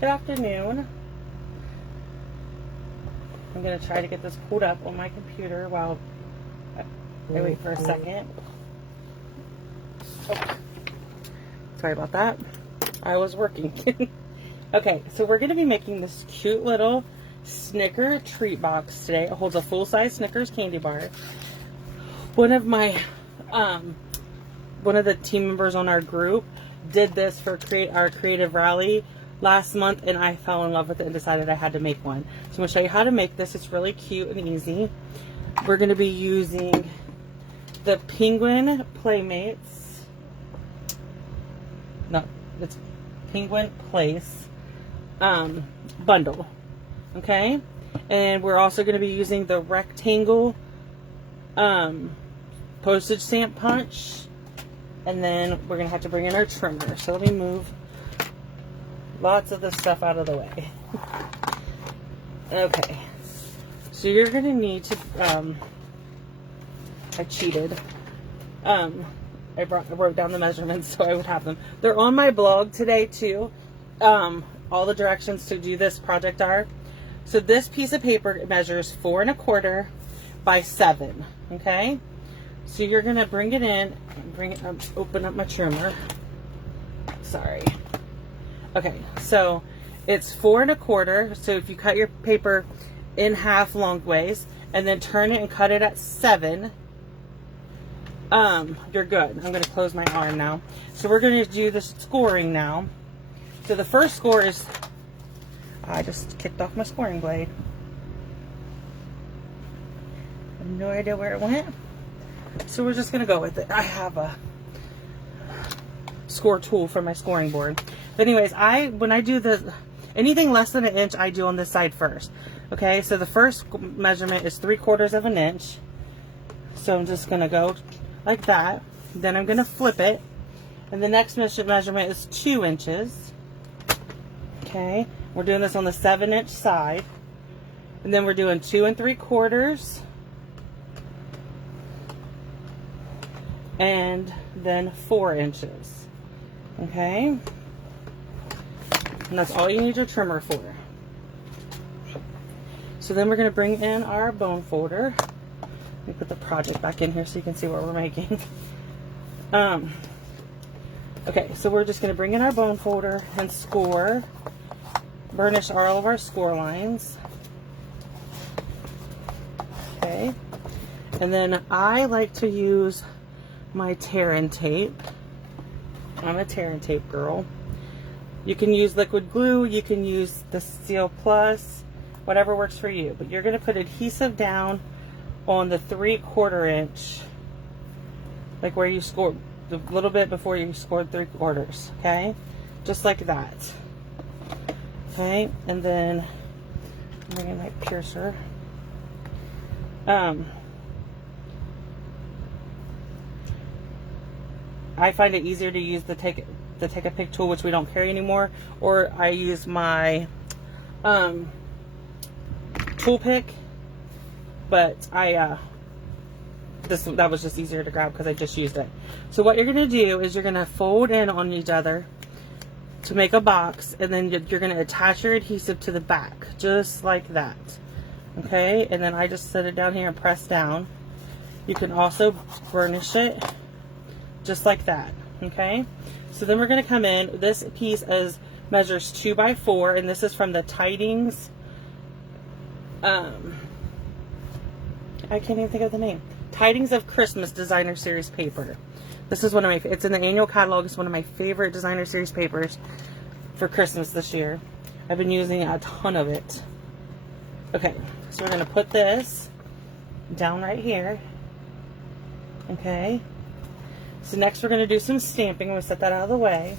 Good afternoon. I'm going to try to get this pulled up on my computer while I wait for a second. Oh. Sorry about that. I was working. Okay, so we're going to be making this cute little Snicker Treat box today. It holds a full-size Snickers candy bar. One of the team members on our group did this for our creative rally last month, and I fell in love with it and decided I had to make one. So I'm going to show you how to make this. It's really cute and easy. We're going to be using the Penguin Playmates. No, it's Penguin Place bundle. Okay? And we're also going to be using the rectangle postage stamp punch. And then we're going to have to bring in our trimmer. So let me move lots of the stuff out of the way. Okay. So you're going to need to, I cheated. I wrote down the measurements so I would have them. They're on my blog today too. All the directions to do this project are. So this piece of paper measures 4 1/4 by 7. Okay. So you're going to bring it in and open up my trimmer. Sorry. Okay, so it's 4 1/4. So if you cut your paper in half lengthways and then turn it and cut it at 7, you're good. I'm going to close my arm now. So we're going to do the scoring now. So the first score is, I just kicked off my scoring blade. I have no idea where it went. So we're just going to go with it. I have a score tool for my scoring board. But anyways, when I do anything less than 1 inch, I do on this side first. Okay, so the first measurement is 3/4 of an inch. So I'm just going to go like that. Then I'm going to flip it. And the next measurement is 2 inches. Okay, we're doing this on the 7-inch side. And then we're doing 2 3/4. And then 4 inches. Okay, and that's all you need your trimmer for. So then we're going to bring in our bone folder. Let me put the project back in here so you can see what we're making. Okay, so we're just going to bring in our bone folder and score, burnish all of our score lines. Okay, and then I like to use my tear and tape. I'm a tear and tape girl. You can use liquid glue, you can use the Steel Plus, whatever works for you. But you're going to put adhesive down on the 3/4 inch, like where you scored, a little bit before you scored 3/4. Okay, just like that. Okay, and then bring in my piercer. I find it easier to use the take a pick tool, which we don't carry anymore, or I use my tool pick. But that was just easier to grab because I just used it. So what you're gonna do is you're gonna fold in on each other to make a box, and then you're gonna attach your adhesive to the back, just like that. Okay, and then I just set it down here and press down. You can also burnish it, just like that. Okay, so then we're going to come in. This piece measures 2 by 4, and this is from the Tidings. I can't even think of the name. Tidings of Christmas Designer Series paper. This is one of my. It's in the annual catalog. It's one of my favorite Designer Series papers for Christmas this year. I've been using a ton of it. Okay, so we're going to put this down right here. Okay. So next we're going to do some stamping. I'm going to set that out of the way.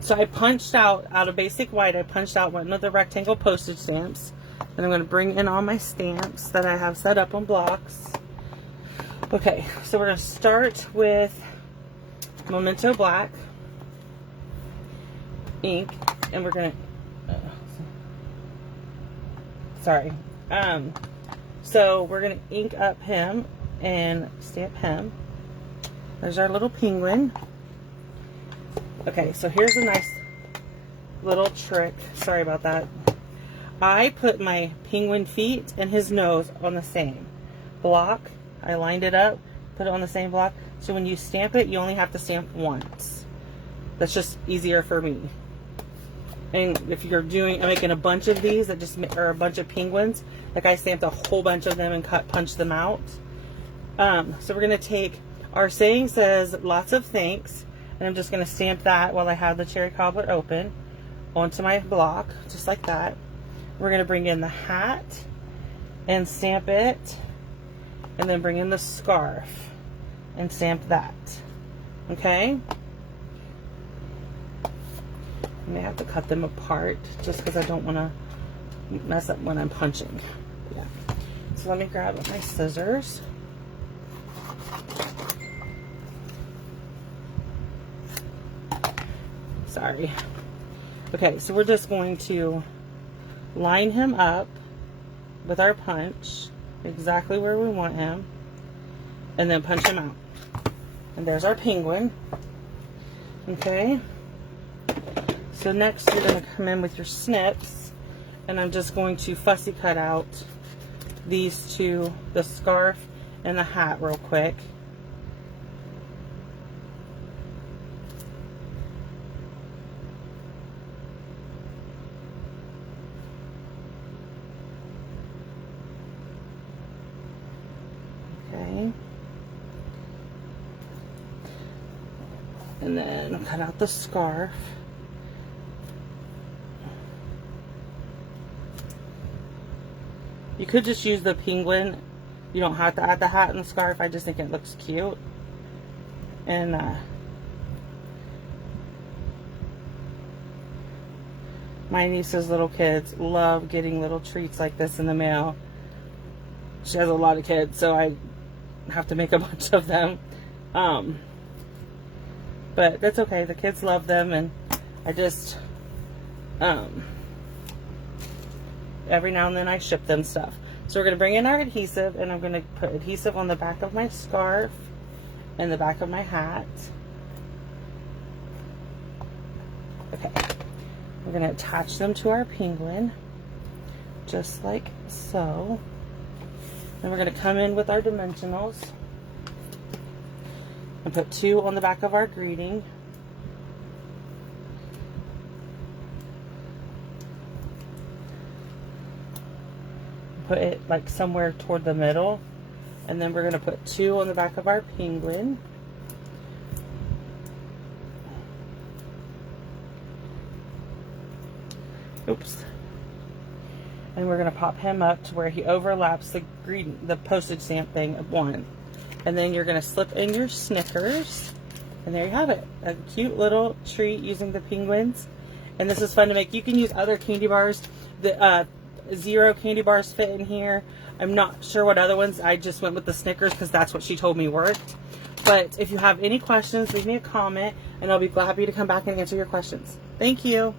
So I punched out of basic white, I punched out one of the rectangle postage stamps. Then I'm going to bring in all my stamps that I have set up on blocks. Okay, so we're going to start with Memento Black ink, and we're going to, so we're going to ink up him and stamp him. There's our little penguin. Okay, so here's a nice little trick. Sorry about that. I put my penguin feet and his nose on the same block. I lined it up, put it on the same block. So when you stamp it, you only have to stamp once. That's just easier for me. And if you're making a bunch of these that just are a bunch of penguins, like I stamped a whole bunch of them and punched them out. So we're gonna take, our saying says lots of thanks, and I'm just gonna stamp that while I have the cherry cobbler open onto my block, just like that. We're gonna bring in the hat and stamp it, and then bring in the scarf and stamp that. Okay? I may have to cut them apart just because I don't want to mess up when I'm punching. Yeah. So let me grab my scissors. Sorry. Okay, so we're just going to line him up with our punch exactly where we want him, and then punch him out. And there's our penguin. Okay. So next you're going to come in with your snips, and I'm just going to fussy cut out these two, the scarf and the hat, real quick. Okay. And then cut out the scarf. You could just use the penguin. You don't have to add the hat and the scarf. I just think it looks cute. And my niece's little kids love getting little treats like this in the mail. She has a lot of kids, so I have to make a bunch of them. But that's okay. The kids love them, and I just every now and then I ship them stuff. So we're going to bring in our adhesive, and I'm going to put adhesive on the back of my scarf and the back of my hat. Okay. We're going to attach them to our penguin, just like so. Then we're going to come in with our dimensionals and put 2 on the back of our greeting. Put it like somewhere toward the middle, and then we're going to put 2 on the back of our penguin. Oops. And we're going to pop him up to where he overlaps the postage stamp thing of 1. And then you're going to slip in your Snickers, and there you have it, a cute little treat using the penguins. And this is fun to make. You can use other candy bars. The 0 candy bars fit in here. I'm not sure what other ones. I just went with the Snickers because that's what she told me worked. But if you have any questions, leave me a comment, and I'll be happy to come back and answer your questions. Thank you.